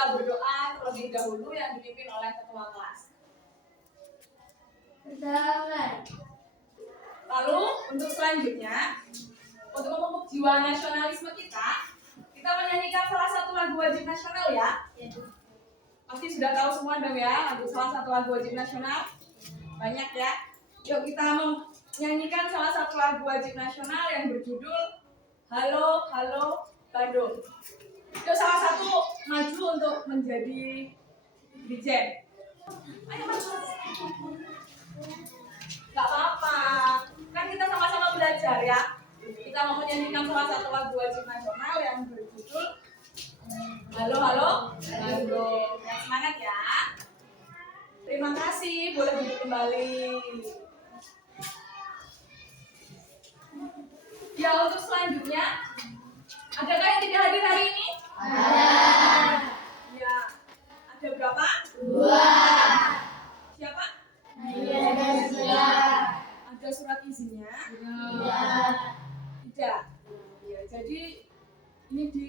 kita berdoa terlebih dahulu yang dipimpin oleh ketua kelas. Lalu untuk selanjutnya, untuk memupuk jiwa nasionalisme kita menyanyikan salah satu lagu wajib nasional ya. Pasti sudah tahu semua dong ya, salah satu lagu wajib nasional. Banyak ya. Yuk kita menyanyikan salah satu lagu wajib nasional yang berjudul Halo Halo Bandung. Itu salah satu maju untuk menjadi DJ. Ayo maju. Gak apa-apa, kan kita sama-sama belajar ya. Kita mau menyanyikan salah satu lagu wajib nasional yang berjudul Halo Halo Bandung. Semangat ya. Terima kasih, boleh duduk kembali. Ya, untuk selanjutnya, adakah yang tidak hadir hari ini? Ada. Ya, ada berapa? 2. Siapa? Ada. Ada surat izinnya? Tidak. Tidak. Ya, jadi ini di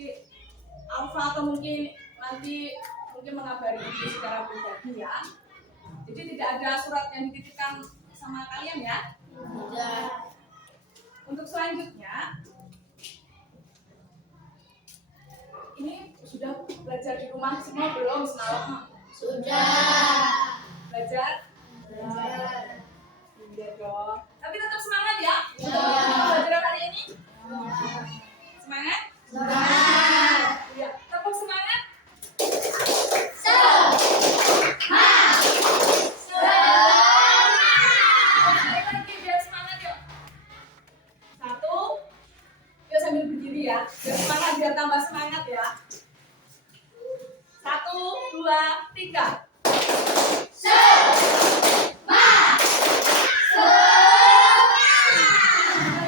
Alfa atau mungkin nanti mengabari ibu secara pribadi ya. Jadi tidak ada surat yang dititipkan sama kalian ya? Tidak. Untuk selanjutnya, ini sudah belajar di rumah semua belum semalam? Sudah. Belajar? Belajar. Iya dong. Tapi tetap semangat ya? Ya. Belajar hari ini? Semangat? Semangat. Iya. Tepuk semangat. Sekali lagi biar semangat yuk. 1. Yuk sambil berdiri ya. Biar semangat, biar tambah semangat ya. 1, 2, 3. Sekali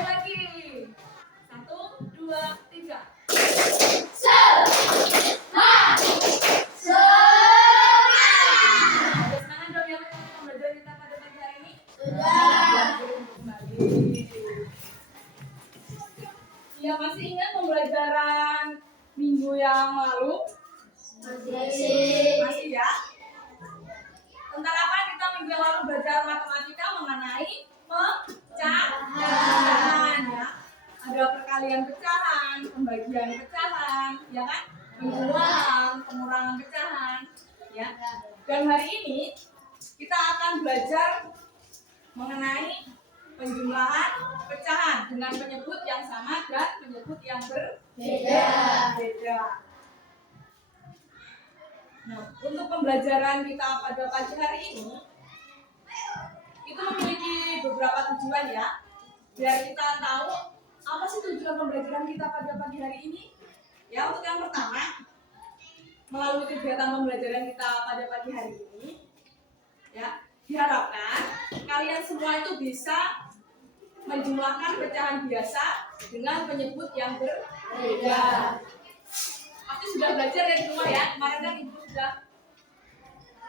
lagi. 1, 2, 3. Ada semangat dong ya pembelajaran kita pada pagi hari ini? Sudah. Kembali. Ya, masih ingat pembelajaran minggu yang lalu? Masih ya? Tentang apa kita minggu yang lalu belajar matematika mengenai pecahan ya? Ada perkalian pecahan, pembagian pecahan, ya kan? Penjumlahan, pengurangan pecahan, ya. Dan hari ini kita akan belajar mengenai penjumlahan pecahan dengan penyebut yang sama dan penyebut yang berbeda. Nah, untuk pembelajaran kita pada pagi hari ini itu memiliki beberapa tujuan ya. Biar kita tahu apa sih tujuan pembelajaran kita pada pagi hari ini. Ya, untuk yang pertama, melalui kegiatan pembelajaran kita pada pagi hari ini, ya, diharapkan kalian semua itu bisa menjumlahkan pecahan biasa dengan penyebut yang berbeda. Pasti sudah belajar ya di rumah ya. Kemarin kan ibu sudah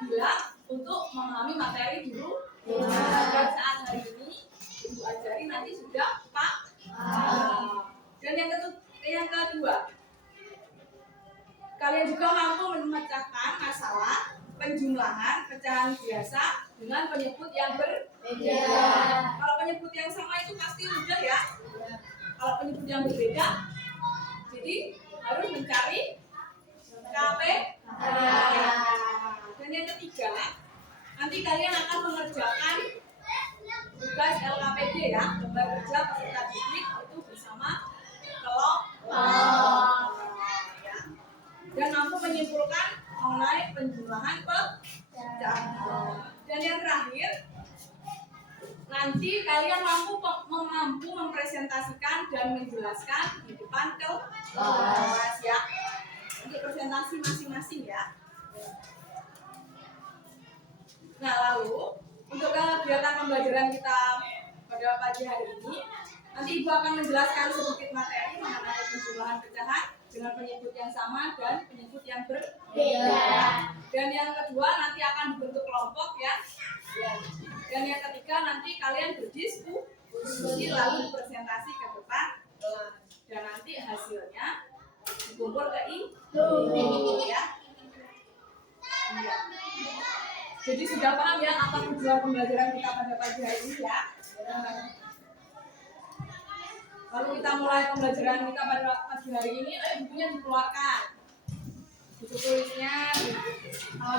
bilang untuk memahami materi dulu. Dan saat hari ini ibu ajari nanti sudah paham. Dan yang kedua, kalian juga mampu memecahkan masalah penjumlahan pecahan biasa dengan penyebut yang berbeda. Kalau penyebut yang sama itu pasti mudah ya. Kalau penyebut yang berbeda, jadi harus mencari KP. Dan yang ketiga, nanti kalian akan mengerjakan tugas LKPD ya, lembar kerja peserta didik itu bersama kelompok. Ya. Dan mampu menyimpulkan mengenai penjumlahan pecahan. Dan yang terakhir, nanti kalian mampu mempresentasikan dan menjelaskan di depan kelas ya. Untuk presentasi masing-masing ya. Nah, lalu untuk kegiatan pembelajaran kita pada pagi hari ini, nanti ibu akan menjelaskan sedikit materi mengenai penjumlahan pecahan dengan penyebut yang sama dan penyebut yang berbeda. Dan yang kedua nanti akan dibentuk kelompok ya. Dan yang ketiga nanti kalian berdiskusi lalu presentasi ke depan dan nanti hasilnya dikumpul ke ibu ya. Jadi sudah paham ya apa tujuan pembelajaran kita pada pagi hari ini ya? Lalu kita mulai pembelajaran kita pada pagi hari ini. Bukunya dikeluarkan. Buku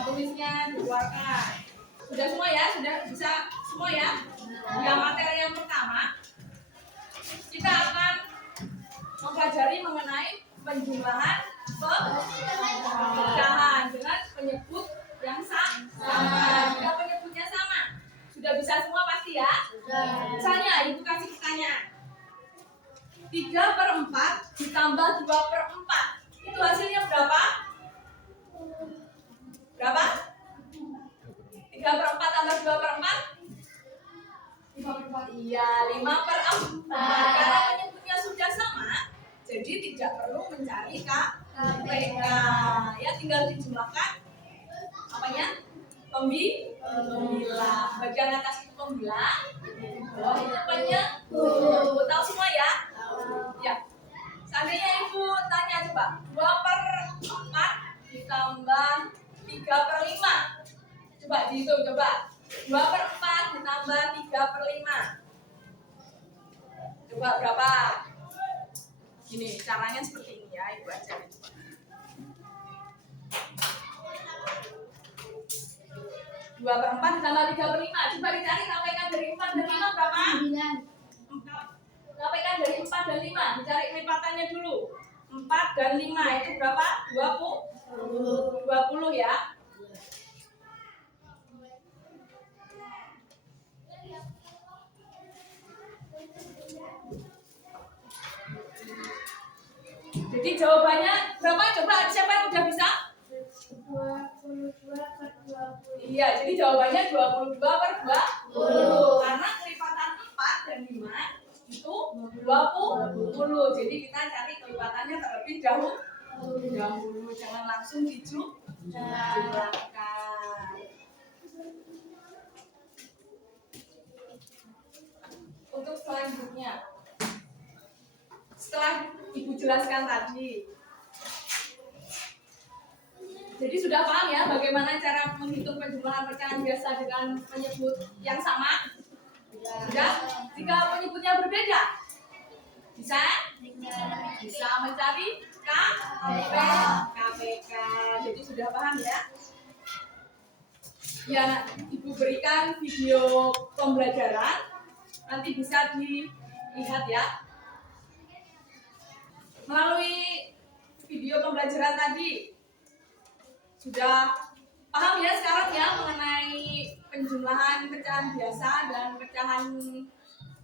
tulisnya dikeluarkan. Sudah semua ya? Sudah bisa semua ya? Yang materi yang pertama kita akan mempelajari mengenai penjumlahan pecahan dengan penyebut yang sama. Jika penyebutnya sama, sudah bisa semua pasti ya? Misalnya ibu kasih pertanyaan 3/4 ditambah 2/4, itu hasilnya berapa? Berapa? 3/4 tambah 2/4? 5/4. Iya, 5/4. Karena penyebutnya sudah sama, jadi tidak perlu mencari KPK. Ya, tinggal dijumlahkan apanya? Pembilang. Bagian atas itu pembilang, bawah itu penyebut. Tahu semua ya? Ya. Seandainya ibu tanya coba, 2/4 ditambah 3/5. Coba dihitung coba. 2/4 ditambah 3/5. Coba berapa? Gini, caranya seperti ini ya, ibu ajarin coba. 2/4 ditambah 3/5. Coba dicari KPK dari 4 dan 5 berapa? 4. KPK dari 4 dan 5. Dicari lipatannya dulu. 4 dan 5 itu berapa? 20 ya. Jadi jawabannya berapa? Coba siapa yang udah bisa? 22/20. Iya, jadi jawabannya 22/20. Karena kelipatan 4 dan 5 itu 20. Jadi kita cari kelipatannya terlebih dahulu. Jangan langsung dijumlahkan. Untuk selanjutnya, setelah ibu jelaskan tadi, jadi sudah paham ya bagaimana cara menghitung penjumlahan pecahan biasa dengan penyebut yang sama? Sudah? Jika penyebutnya berbeda, bisa mencari KPK. Jadi sudah paham ya? Ya, ibu berikan video pembelajaran, nanti bisa dilihat ya. Melalui video pembelajaran tadi sudah paham ya sekarang ya mengenai penjumlahan pecahan biasa dan pecahan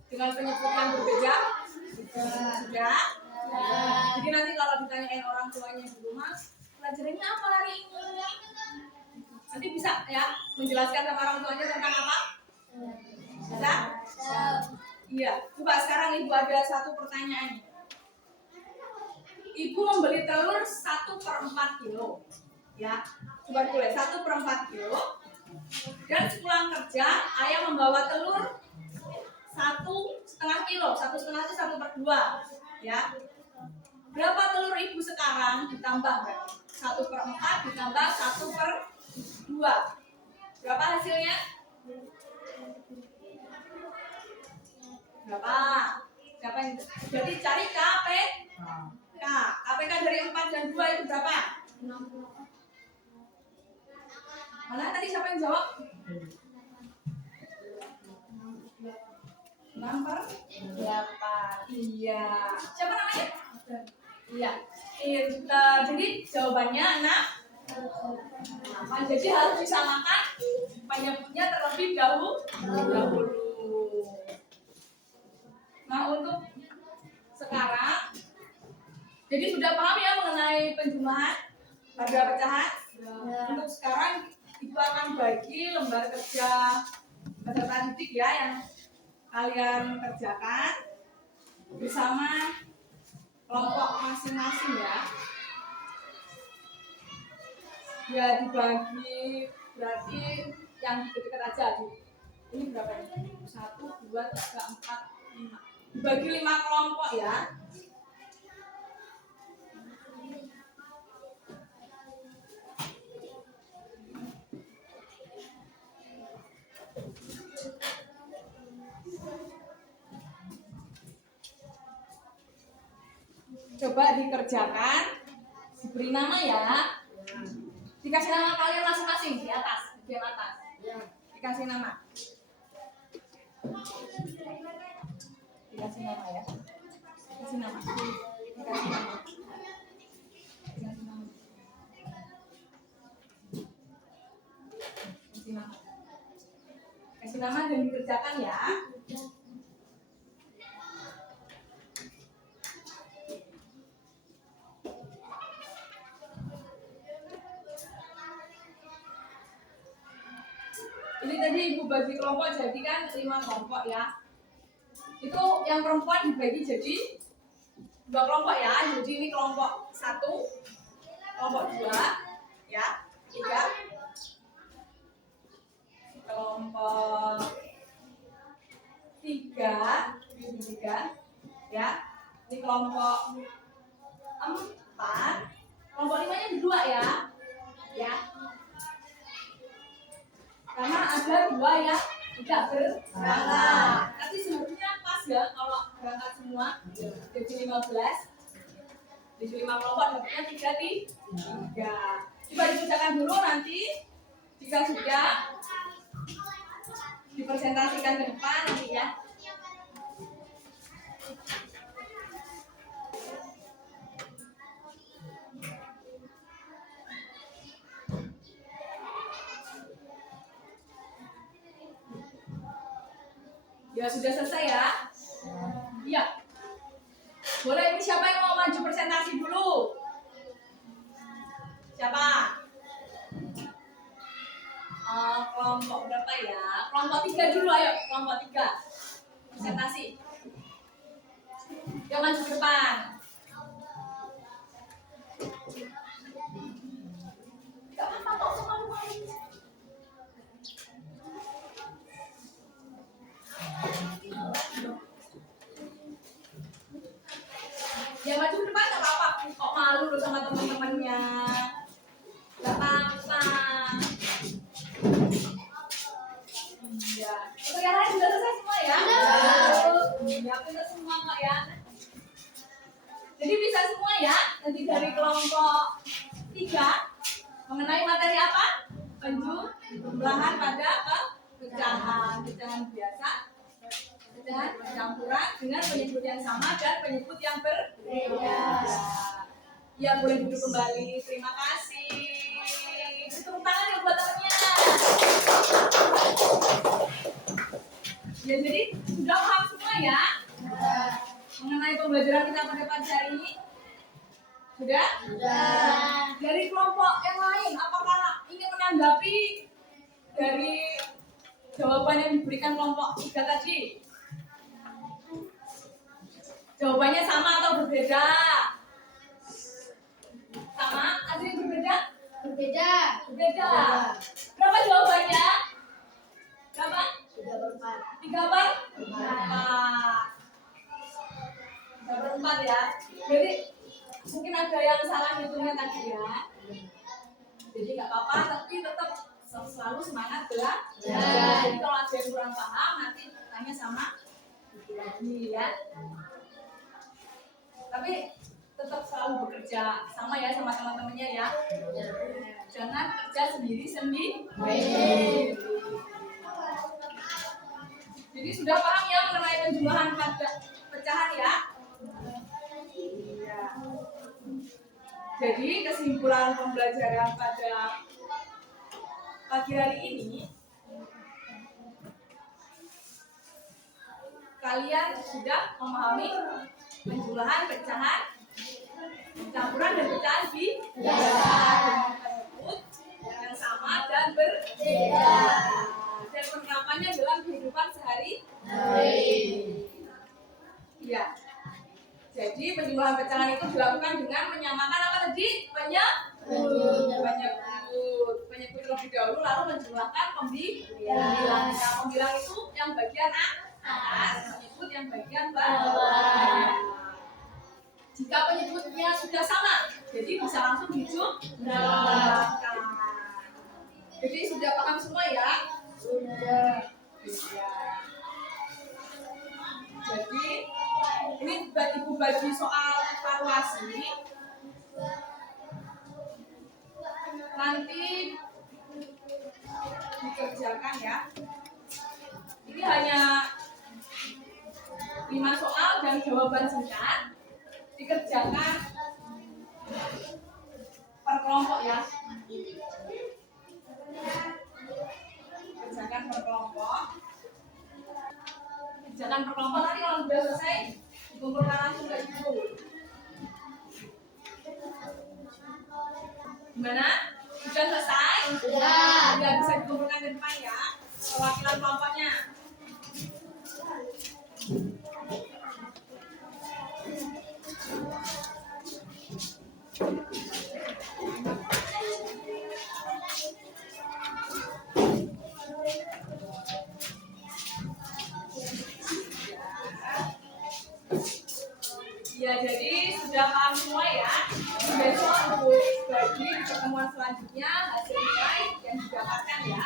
dengan penyebut yang berbeda? Sudah? Jadi nanti kalau ditanyain orang tuanya di rumah, pelajarannya apa hari ini? Nanti bisa ya menjelaskan sama orang tuanya tentang apa? Bisa? Iya. Coba sekarang ibu ada satu pertanyaan. Ibu membeli telur 1/4 kilo. Ya, coba ditulis 1/4 kilo. Dan sepulang kerja, ayah membawa telur 1,5 kilo. 1,5 itu 1/2. Ya. Berapa telur ibu sekarang ditambah? 1/4 ditambah 1/2. Berapa hasilnya? Berapa? Siapa yang jadi cari KPK. KPK dari 4 dan 2 itu berapa? Mana tadi siapa yang jawab? 6/8. Iya. Siapa namanya? Iya. Jadi jawabannya 6. Jadi harus disamakan penyebutnya terlebih dahulu. Nah, untuk sekarang, jadi sudah paham ya mengenai penjumlahan pada pecahan? Untuk sekarang ibu akan bagi lembar kerja peserta didik ya yang kalian kerjakan bersama kelompok masing-masing ya. Ya dibagi berarti yang dekat-dekat aja. Ini berapa nih? 1, 2, 3, 4, 5. Dibagi 5 kelompok ya. Coba dikerjakan, diberi nama ya. Dikasih nama kalian masing-masing di atas, di bagian atas. Dikasih nama. Dikasih nama ya. Dikasih nama. Dikasih nama. Dikasih nama. Kasih nama. Kasih nama dan dikerjakan ya. Ini tadi ibu bagi kelompok jadi kan 5 kelompok ya. Itu yang perempuan dibagi jadi 2 kelompok ya. Jadi ini kelompok 1, kelompok 2, ya, 3, kelompok 3, ya. Ini kelompok 4, kelompok 5-nya di 2 ya, ya. Karena ada 2 yang tidak berangkat. Nanti sebenarnya pas ya kalau berangkat semua jadi 15. Jadi 5 kelompok dapatnya 3 di 3. Coba dikerjakan dulu nanti. Jika sudah dipresentasikan ke depan nanti ya. Ya sudah selesai ya? Iya. Boleh ini siapa yang mau maju presentasi dulu? Siapa? Kelompok berapa ya? Kelompok 3 dulu, ayo. Kelompok 3. Presentasi. Yang maju ke depan. Gak apa-apa kok, semalu-malu. Ya maju ke depan gak apa-apa. Kok malu loh sama teman-temannya. Gak apa-apa. Iya. Untuk yang lain sudah selesai semua ya? Ya, benar semua kok ya. Jadi bisa semua ya. Nanti dari kelompok 3 mengenai materi apa? Penjumlahan pada pecahan. Pecahan biasa, pecahan campuran dengan penyebut yang sama dan penyebut yang berbeda. Ya, boleh duduk kembali. Terima kasih. Tepuk tangan ya buat temannya. Ya, jadi sudah paham semua ya mengenai pembelajaran kita pada pagi hari ini? Sudah? Dari kelompok yang lain, apakah ingin menanggapi dari jawaban yang diberikan kelompok 3 tadi? Jawabannya sama atau berbeda? Sama? Ada yang berbeda? Berbeda. Berbeda. Berapa jawabannya? Berapa? 3/4. 3/4 ya. Jadi mungkin ada yang salah hitungnya tadi ya. Jadi nggak apa-apa, tapi tetap selalu semangat belajar. Jadi kalau ada yang kurang paham nanti tanya sama ibu lagi ya. Tapi tetap selalu bekerja sama ya sama teman-temannya ya. Jangan kerja sendiri-sendiri. Jadi sudah paham ya mengenai penjumlahan pada pecahan ya? Iya. Jadi kesimpulan pembelajaran pada pagi hari ini, kalian sudah memahami penjumlahan pecahan, campuran dan pecahan biasa dengan penyebut yang sama dan berbeda. Dan penerapannya dalam kehidupan sehari-hari. Ya. Jadi penjumlahan pecahan itu dilakukan dengan menyamakan apa tadi? Penyebut lebih dahulu lalu menjumlahkan pembilang. Nah, pembilang itu yang bagian atas, penyebut yang bagian bawah. Jika penyebutnya sudah sama, jadi bisa langsung dijumlahkan. Jadi sudah paham semua ya? Sudah. Jadi ini ibu bagi soal evaluasi. Nanti dikerjakan ya. Ini hanya 5 soal dan jawaban singkat. Dikerjakan per kelompok ya. Kerjakan per kelompok. Kerjakan per kelompok nanti kalau sudah selesai dikumpulkan langsung ke ibu. Gimana? Sudah selesai? Sudah. Sudah bisa dikumpulkan ke depan ya. Perwakilan kelompoknya. Ya, jadi sudah paham semua ya. Besok ibu bagi di pertemuan selanjutnya hasil nilai yang didapatkan ya.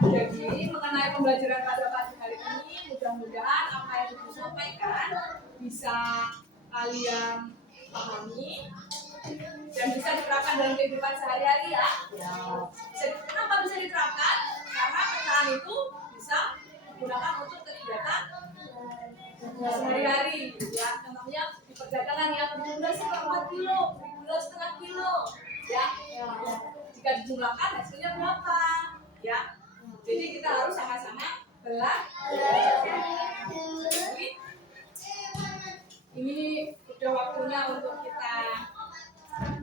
Jadi mengenai pembelajaran pada pagi hari ini, mudah-mudahan apa yang ibu sampaikan bisa kalian pahami dan bisa diterapkan dalam kehidupan sehari-hari ya. Kenapa bisa diterapkan? Karena pecahan itu bisa digunakan untuk kegiatan sehari-hari ya. Contohnya di perdagangan yang 4 kilo, 1,5 kilo ya. Jika dijumlahkan hasilnya berapa ya. Jadi kita harus sama-sama belajar. Ini udah waktunya untuk kita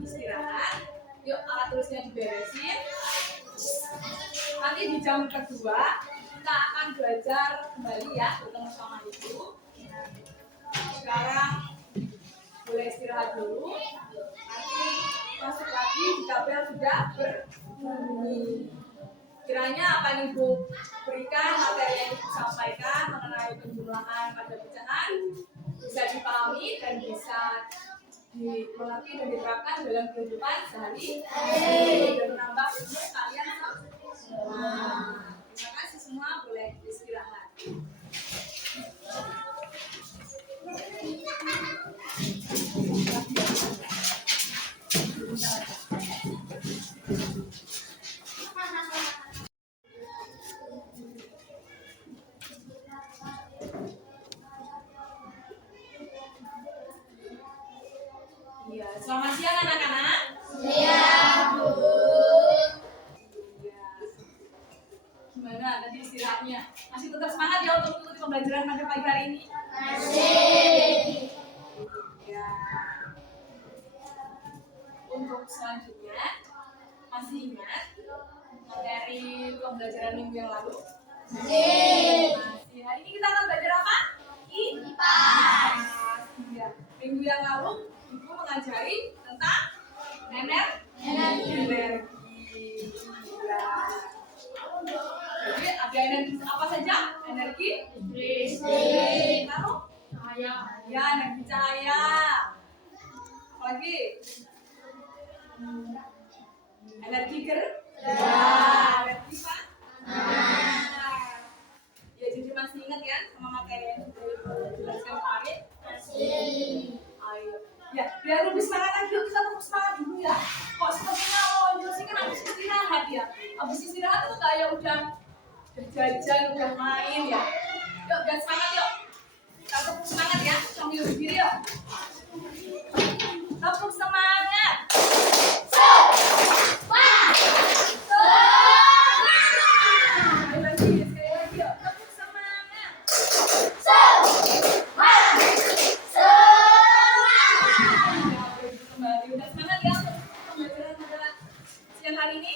istirahat. Yuk alat tulisnya diberesin. Nanti di jam kedua kita akan belajar kembali ya, bertemu sama ibu. Sekarang boleh istirahat dulu. Nanti masuk lagi jika bel sudah berbunyi. Kiranya apa yang ibu berikan, materi yang ibu sampaikan mengenai penjumlahan pada pecahan bisa dipahami dan bisa dimengerti dan diterapkan dalam kehidupan sehari-hari dan menambah ilmu kalian semua. Terima kasih semua, boleh istirahat. Iya, selamat siang anak-anak. Siap, Bu. Iya. Gimana tadi istirahatnya? Masih tetap semangat ya untuk mengikuti pembelajaran pada pagi hari ini? Masih. Ya. Untuk selanjutnya, masih ingat materi pembelajaran minggu yang lalu? Masih. Masih. Hari ini kita akan belajar apa? IPA. Iya. Minggu yang lalu ibu mengajari tentang Energi. Iya. Jadi ada energi apa saja? Energi Listrik. lalu Cahaya. ya energi cahaya. Apalagi energi gerak. Energi panas. Ya jadi masih ingat ya sama materi yang sudah dijelaskan kemarin? Masih. Ayo. Ya, biar lebih semangat lagi, yuk kita tetap semangat dulu ya. Kok sepertinya lonjol sih kan habis istirahat ya. Habis istirahat tuh kayak udah jajan, udah main ya. Yuk, biar semangat yuk. Kita tepuk semangat ya, sambil berdiri yuk. Tepuk semangat. Sekali lagi yuk. Tepuk semangat. Kembali udah semangat ya untuk pembelajaran pada siang hari ini.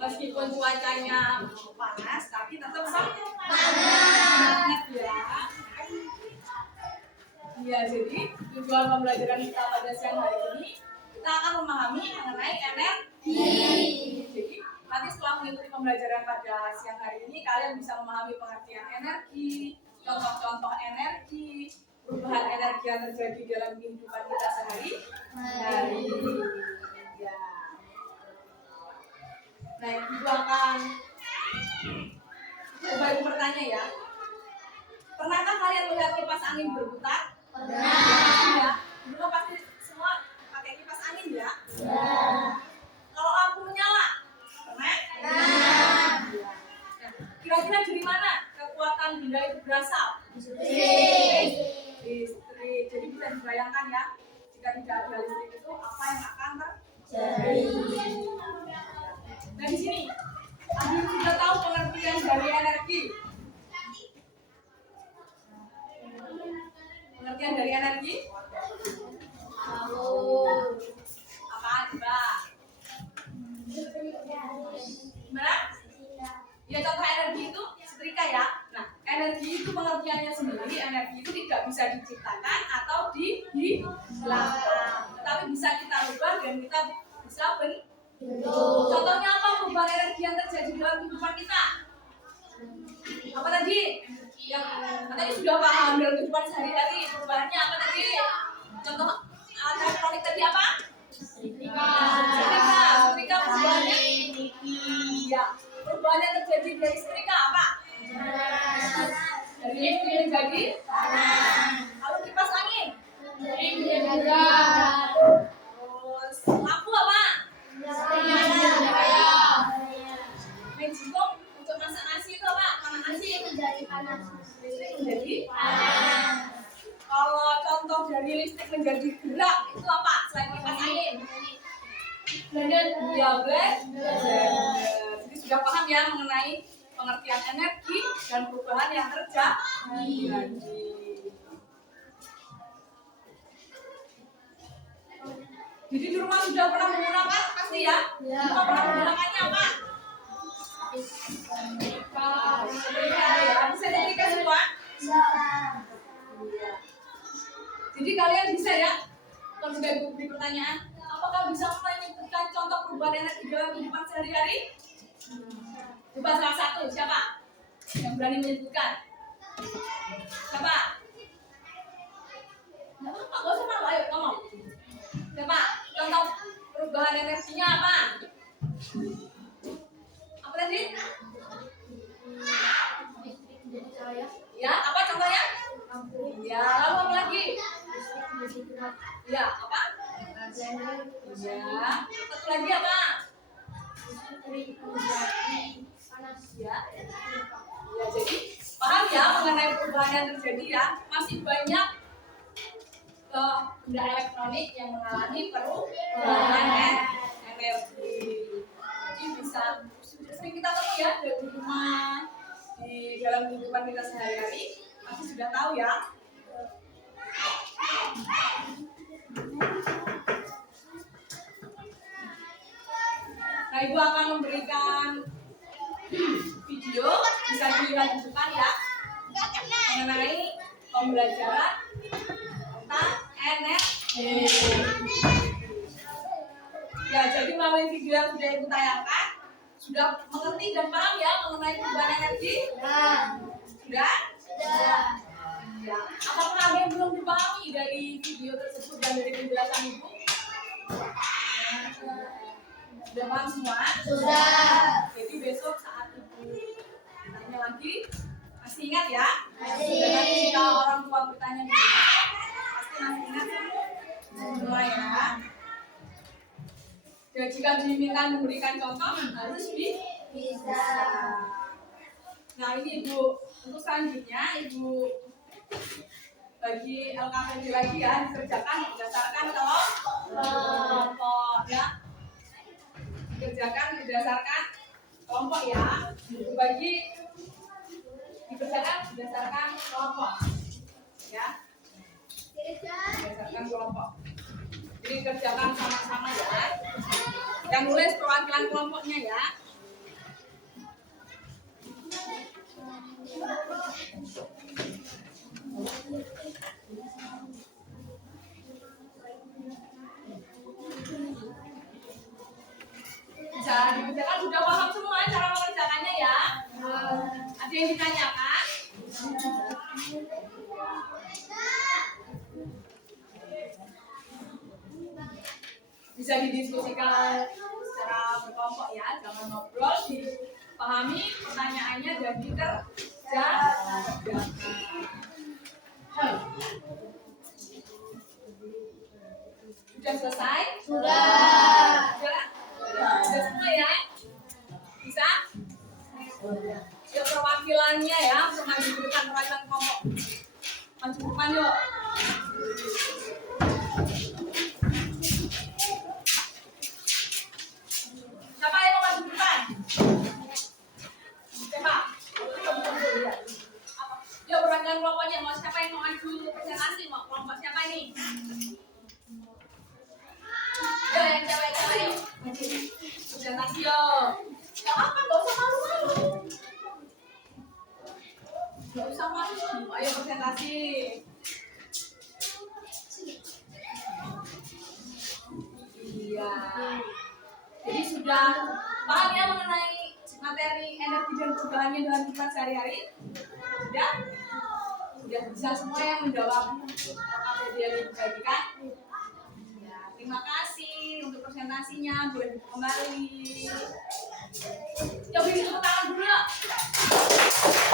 Meskipun cuacanya panas, tapi tetap semangat ya. Iya, jadi tujuan pembelajaran kita pada siang hari ini kita akan memahami mengenai energi. Jadi nanti setelah mengikuti pembelajaran pada siang hari ini, kalian bisa memahami pengertian energi, contoh-contoh energi, perubahan energi yang terjadi dalam kehidupan kita sehari-hari. Ya. Nah, ibu akan Coba ibu bertanya ya. Pernahkah kalian melihat kipas angin berputar? Pernah. Ya. Dulu pasti semua pakai kipas angin ya. Kalau lampu menyala, pernah? Pernah. Nah, kira-kira dari mana kekuatan benda itu berasal? Listrik. Listrik. Jadi bisa dibayangkan ya, jika tidak ada listrik itu apa yang akan Jadi. Nah di sini, Abi sudah tahu pengertian dari energi. Pengertian dari energi? Tahu. Apa coba? Gimana? Ya contoh energi itu setrika ya. Nah energi itu pengertiannya sendiri, energi itu tidak bisa diciptakan atau dihilangkan, tetapi bisa kita ubah dan kita bisa bentuk. Contohnya apa perubahan energi yang terjadi dalam kehidupan kita? Apa tadi? Yang tadi sudah paham dalam kehidupan sehari-hari perubahannya apa tadi? Contoh elektronik tadi apa? Setrika perubahannya. Ya, perubahan yang terjadi dari setrika apa? Dari listrik menjadi lalu kipas angin. Terus lampu apa? Magicom untuk masak nasi itu apa? Panas nasi listrik menjadi Kalau contoh dari listrik menjadi gerak itu apa? Selain kipas angin. Blender. Ya, blender. Jadi sudah paham ya mengenai pengertian energi dan perubahan yang terjadi. Jadi di rumah sudah pernah menggunakan pasti ya? Sudah pernah menggunakannya apa? Setrika ya. Bisa setrika semua? Jadi kalian bisa ya, kalau sudah ibu beri pertanyaan, apakah bisa menyebutkan contoh perubahan energi dalam kehidupan sehari-hari? Coba salah satu, siapa yang berani menyebutkan? Siapa? Nggak apa-apa, nggak usah malu, ayo ngomong. Siapa? Contoh perubahan energinya apa? Apa tadi? Ya, apa contohnya? Ya, lalu apa lagi? Ya, apa? Ya, satu lagi apa? Ya. Ya, jadi paham ya mengenai perubahan yang terjadi ya. Masih banyak benda elektronik yang mengalami perubahan energi. Jadi bisa sering kita temui ya di rumah, di dalam kehidupan kita sehari-hari. Pasti sudah tahu ya. Nah, ibu akan memberikan video, bisa dilihat di depan ya, mengenai pembelajaran tentang energi. Ya, jadi melalui video yang sudah ibu tayangkan, sudah mengerti dan paham ya mengenai perubahan energi? Sudah? Ya. Apakah ada yang belum dipahami dari video tersebut dan dari penjelasan ibu? Sudah paham semua? Sudah. Jadi besok saat ibu tanya lagi, masih ingat ya? Masih. Dan nanti jika orang tua bertanya juga, pasti masih ingat semua ya. Dan jika diminta memberikan contoh, harus bisa. Nah ini ibu, untuk selanjutnya ibu bagi LKPD lagi ya, dikerjakan berdasarkan kelompok ya. Dikerjakan berdasarkan kelompok ya. Ibu bagi dikerjakan berdasarkan kelompok ya. Berdasarkan kelompok. Jadi kerjakan sama-sama ya. Yang nulis perwakilan kelompoknya ya. Cara dikerjakan sudah paham semua cara mengerjakannya ya. Ada yang ditanyakan? Bisa didiskusikan secara berkelompok ya, jangan ngobrol di Pahami pertanyaannya dan dikerjakan. Sudah selesai? Sudah. Sudah semua ya? Bisa? Yuk perwakilannya ya, untuk maju ke depan perwakilan kelompok. Maju ke depan yuk. Siapa yang mau maju ke depan? Siapa? Yuk perwakilan kelompoknya, mau siapa yang mau maju presentasi? Mau kelompok siapa ini? Yuk yang cewek-cewek yuk. Presentasi yuk. Gak apa, gak usah malu-malu. Gak usah malu. Ayo presentasi. Iya. Jadi sudah paham ya mengenai materi energi dan perubahannya dalam kehidupan sehari-hari? Sudah? Sudah bisa semua yang menjawab apa yang dibagikan? Ya, terima kasih untuk presentasinya. Boleh kembali. Yuk beri tepuk tangan dulu yuk.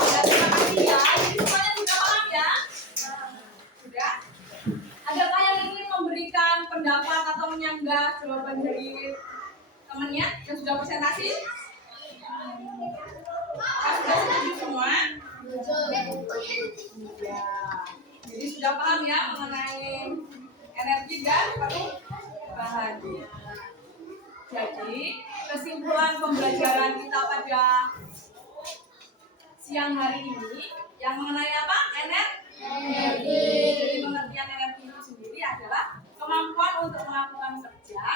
Ya, terima kasih ya. Jadi semuanya sudah paham ya? Sudah? Adakah yang ingin memberikan pendapat atau menyanggah jawaban dari temannya yang sudah presentasi? Sudah setuju semua? Ya. Jadi sudah paham ya mengenai energi dan perubahannya. Jadi kesimpulan pembelajaran kita pada siang hari ini yang mengenai apa? Energi. Jadi pengertian energi itu sendiri adalah kemampuan untuk melakukan kerja,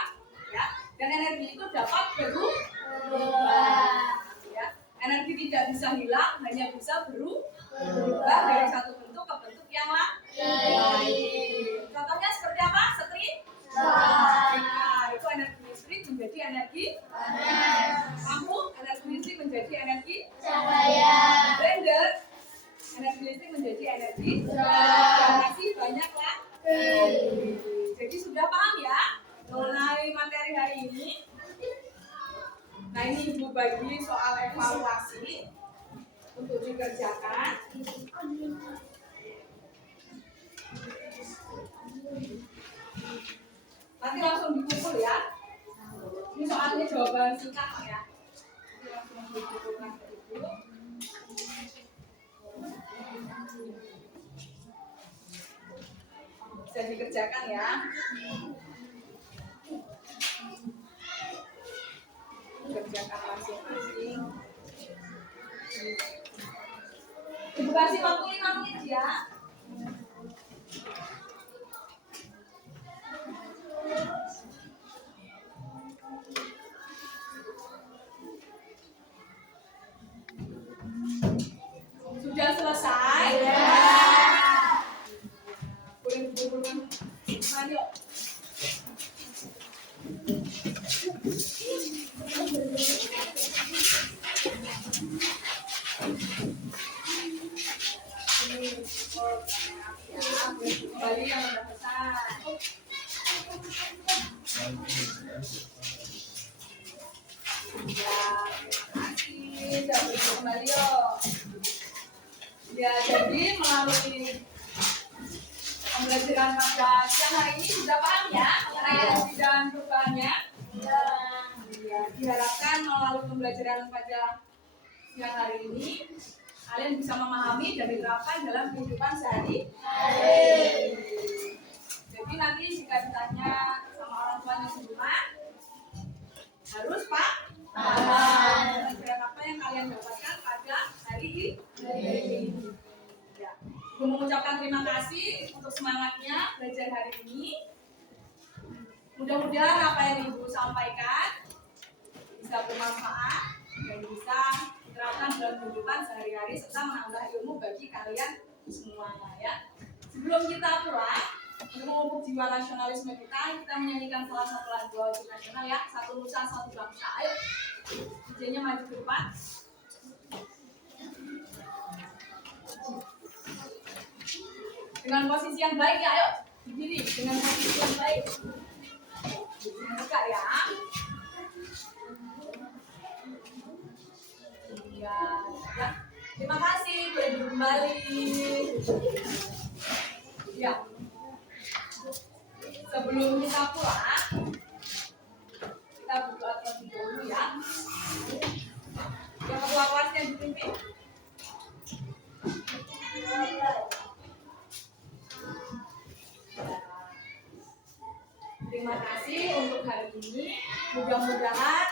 ya. Dan energi itu dapat berubah. Ya. Energi tidak bisa hilang, hanya bisa berubah dari satu bentuk ke bentuk yang lain. Contohnya seperti apa? Nah, itu energi listrik menjadi energi lampu, energi listrik menjadi energi Cahaya. blender, energi listrik menjadi energi dan masih banyak lah. Jadi sudah paham ya mengenai materi hari ini. Nah ini Ibu bagi soal evaluasi untuk dikerjakan. Nanti langsung dikumpul ya. Ini soalnya jawaban singkat ya. Nanti langsung dikumpulkan ke Ibu. Bisa dikerjakan ya. Kerjakan masing-masing. Ibu kasih waktu 5 menit ya. Sudah selesai? Ya. Boleh dikumpulkan. Ayo. Kembali yang udah pesan. Ya, terima kasih. Sudah kembali yuk. Ya, jadi melalui pembelajaran pada siang hari ini sudah paham ya mengenai energi dan perubahannya. Ya, diharapkan melalui pembelajaran pada siang hari ini kalian bisa memahami dan diterapkan dalam kehidupan sehari-hari. Jadi nanti jika ditanya sama orang tuanya di rumah harus paham pelajaran apa yang kalian dapatkan pada hari ini. Ya. Aku mengucapkan terima kasih untuk semangatnya belajar hari ini. Mudah-mudahan apa yang Ibu sampaikan bisa bermanfaat dan bisa diterapkan dalam kehidupan sehari-hari serta menambah ilmu bagi kalian semuanya ya. Sebelum kita pulang, untuk memupuk jiwa nasionalisme kita menyanyikan salah satu lagu nasional ya, Satu Nusa Satu Bangsa. Ayo, DJ-nya maju ke depan. Dengan posisi yang baik ya, ayo berdiri dengan posisi yang baik. Buka ya. Sebelum kita pulang, kita berdoa terlebih dahulu ya. Yang ketua kelas yang dipimpin. Terima kasih untuk hari ini. Mudah-mudahan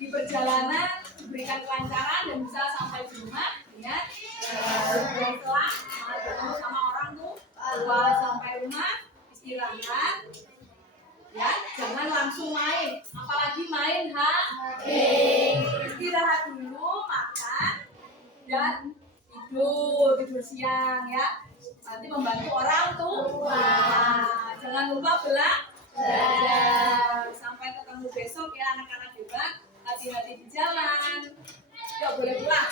di perjalanan diberikan kelancaran dan bisa sampai di rumah dengan setelah ketemu sama orang tuh, sampai rumah istirahat. Ya, jangan langsung main, apalagi main istirahat dulu, makan dan tidur siang ya. Nanti membantu orang tua. Jangan lupa belajar. Sampai ketemu besok ya anak-anak hebat. Hati-hati di jalan. Yuk boleh pulang.